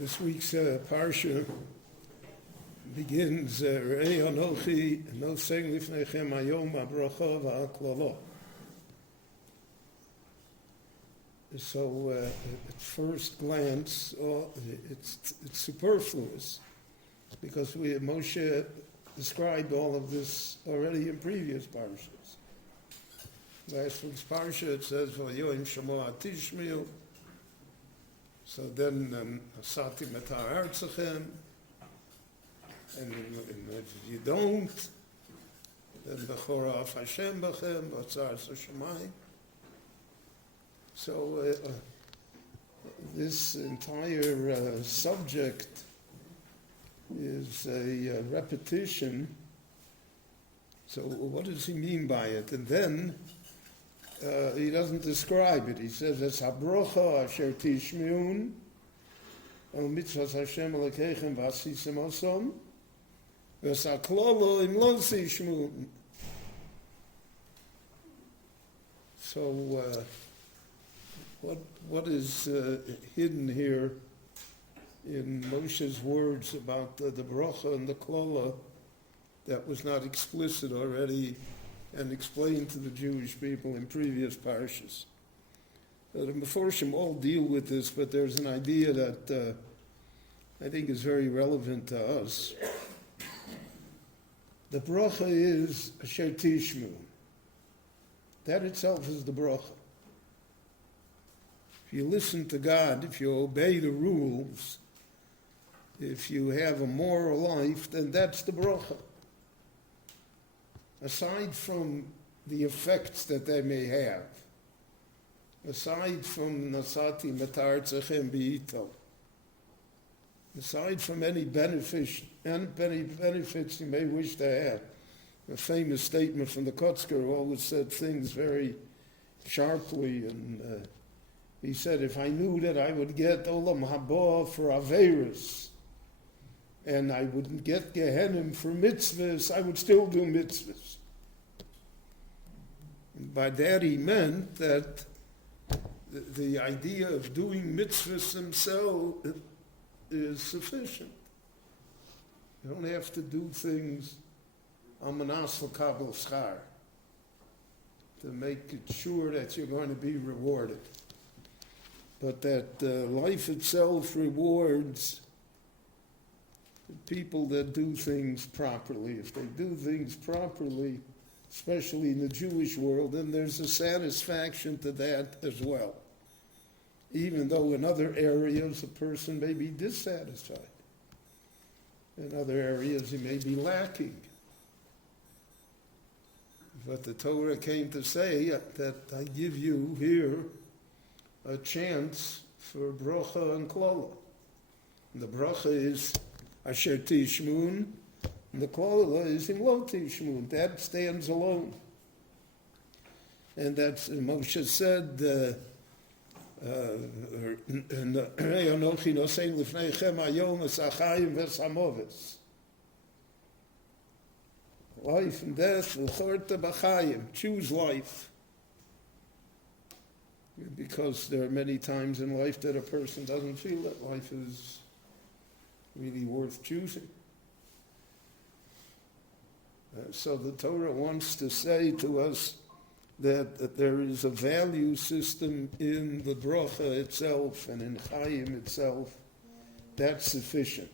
This week's parsha begins Rei Anochi Noseg Lifnechem Hayom Habracha V'Haklala. So at first glance, it's superfluous because Moshe described all of this already in previous parshas. Last week's parsha it says Vayoim Shemo Atishmiu. So then Asati Matar Artzachem, and if you don't, then Bechoraf Hashem Bachem, Batzar Soshamayim. So this entire subject is a repetition. So what does he mean by it? And then he doesn't describe it. He says, "Es habrocha asher tishmeun, el mitzvahs Hashem alekechem v'asisem osom, v'es haklolo im lo tishmeun." So what is hidden here in Moshe's words about the bracha and the klola that was not explicit already and explained to the Jewish people in previous parshas? The Meforshim all deal with this, but there's an idea that I think is very relevant to us. The bracha is asher tishmu. That itself is the bracha. If you listen to God, if you obey the rules, if you have a moral life, then that's the bracha. Aside from the effects that they may have, aside from Nasati Matar Tzechem B'Ito, aside from any benefits you may wish to have, a famous statement from the Kotzker who always said things very sharply, and he said, if I knew that I would get Olam Haba for Averis, and I wouldn't get Gehenim for mitzvahs, I would still do mitzvahs. And by that he meant that the idea of doing mitzvahs themselves is sufficient. You don't have to do things amanas l'kabel schar to make it sure that you're going to be rewarded. But that life itself rewards people that do things properly. If they do things properly, especially in the Jewish world, then there's a satisfaction to that as well. Even though in other areas a person may be dissatisfied. In other areas he may be lacking. But the Torah came to say that I give you here a chance for bracha and klola. And the bracha is asher tishmun, and the klola is im lo tishmun. That stands alone. And that's, Moshe said, Anochi noseg lifnechem hayom es hachayim ves hamoves. Life and death, v'chorta b'chayim. Choose life. Because there are many times in life that a person doesn't feel that life is really worth choosing. So the Torah wants to say to us that there is a value system in the bracha itself and in Chaim itself that's sufficient.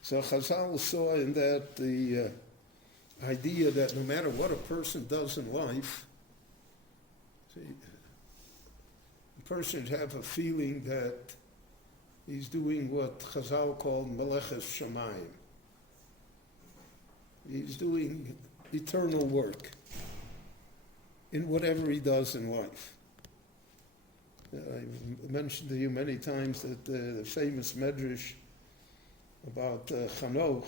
So Chazal saw in that the idea that no matter what a person does in life, a person should have a feeling that he's doing what Chazal called Meleches Shamayim. He's doing eternal work in whatever he does in life. I've mentioned to you many times that the famous medrash about Chanoch.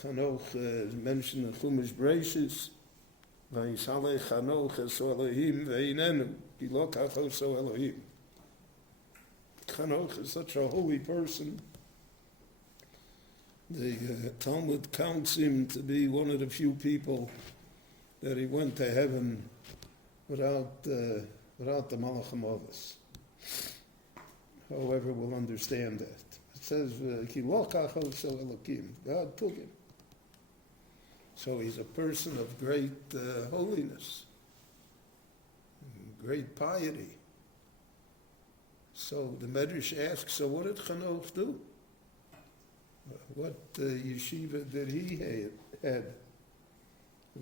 Chanoch is mentioned in Chumash Breishis. Vayisalei Chanoch es Elohim ve'inenu, ki lo kach oso Elohim. Chanoch is such a holy person. The Talmud counts him to be one of the few people that he went to heaven without the Malach HaMoves. however will understand that. It says, Ki lo kachol shel Elokim. God took him. So he's a person of great holiness, great piety. So the Medrash asks, so what did Chanoch do? What yeshiva did he had?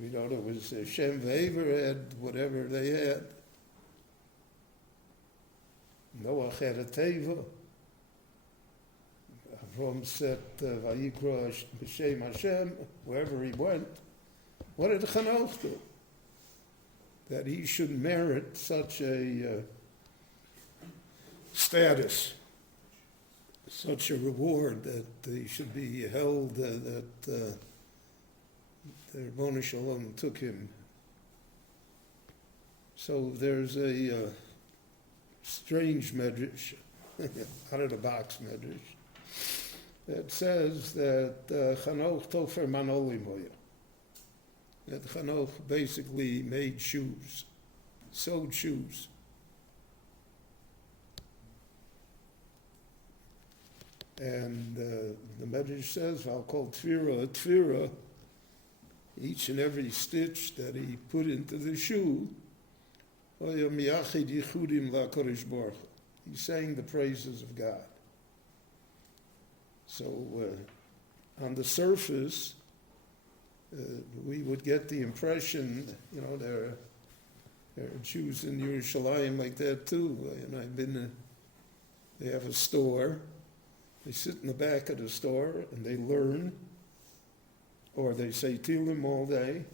We know it was Shem Ve'aver had whatever they had. Noah had a teva. Avram said, Vayikra B'Shem Hashem, wherever he went. What did Chanoch do? That he should merit such a status, such a reward, that he should be held, that the Ribono Shel Olam took him. So there's a strange medrash, out of the box medrash, that says that Chanoch tofer manolim hoya. That Chanoch basically made shoes, sewed shoes. And the Medrash says, I'll call tfira, each and every stitch that he put into the shoe, he sang the praises of God. So on the surface, we would get the impression, there are Jews in Yerushalayim like that too. I've been, they have a store. They sit in the back of the store and they learn, or they say Tehillim all day,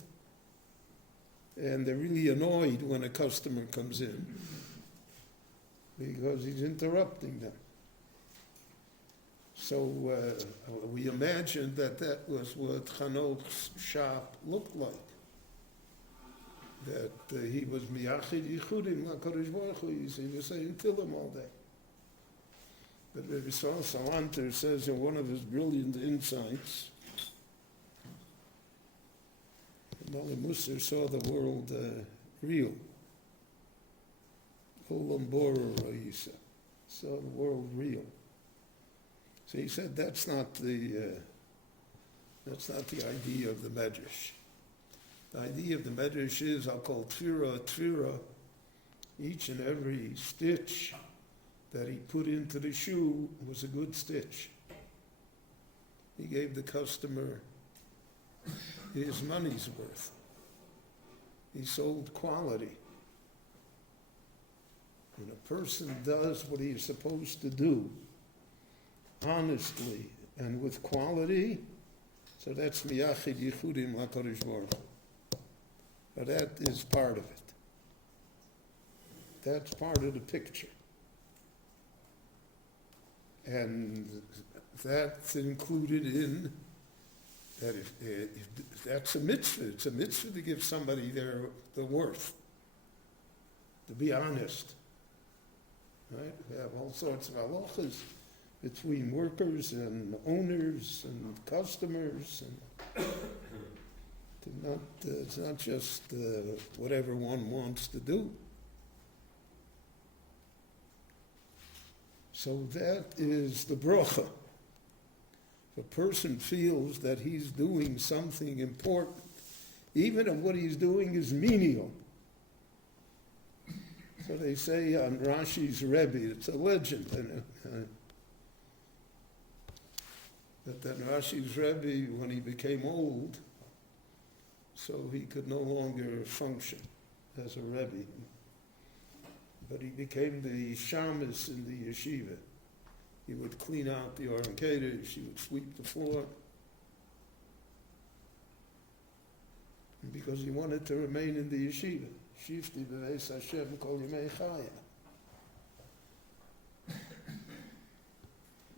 and they're really annoyed when a customer comes in because he's interrupting them. So we imagined that was what Chanoch's shop looked like. That he was miyachid yichudim lakadosh baruch hu. He was saying Tehillim all day. But Rabbi Salanter says in one of his brilliant insights, Mali Musar saw the world real. Olam Borer Raisa saw the world real. So he said that's not the idea of the Medrash. The idea of the Medrash is, I'll call tfira, each and every stitch that he put into the shoe was a good stitch. He gave the customer his money's worth. He sold quality. When a person does what he is supposed to do, honestly and with quality, so that's miyachid yichudim lakadosh baruch hu. Now that is part of it. That's part of the picture. And that's included in that if that's a mitzvah. It's a mitzvah to give somebody their worth, to be honest. Right? We have all sorts of halachas between workers and owners and customers, and it's not just whatever one wants to do. So that is the bracha. If a person feels that he's doing something important, even if what he's doing is menial. So they say on Rashi's Rebbe, it's a legend, that Rashi's Rebbe, when he became old, so he could no longer function as a Rebbe. But he became the shamus in the yeshiva. He would clean out the Aron Kodesh, he would sweep the floor. And because he wanted to remain in the yeshiva. Shifti b'veis Hashem kol yimei chaya.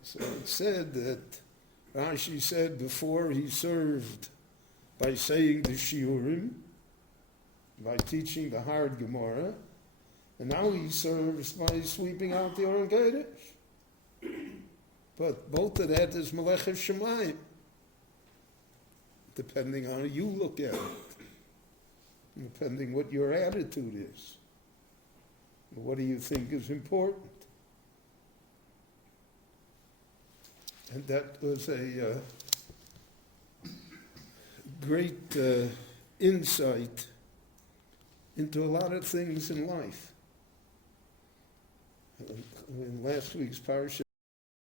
So it said that, Rashi said before he served by saying the shiurim, by teaching the hard Gemara, and now he serves by sweeping out the Aron Kodesh. But both of that is Melech Shemayim, depending on how you look at it, depending what your attitude is. What do you think is important? And that was a great insight into a lot of things in life. In last week's parsha,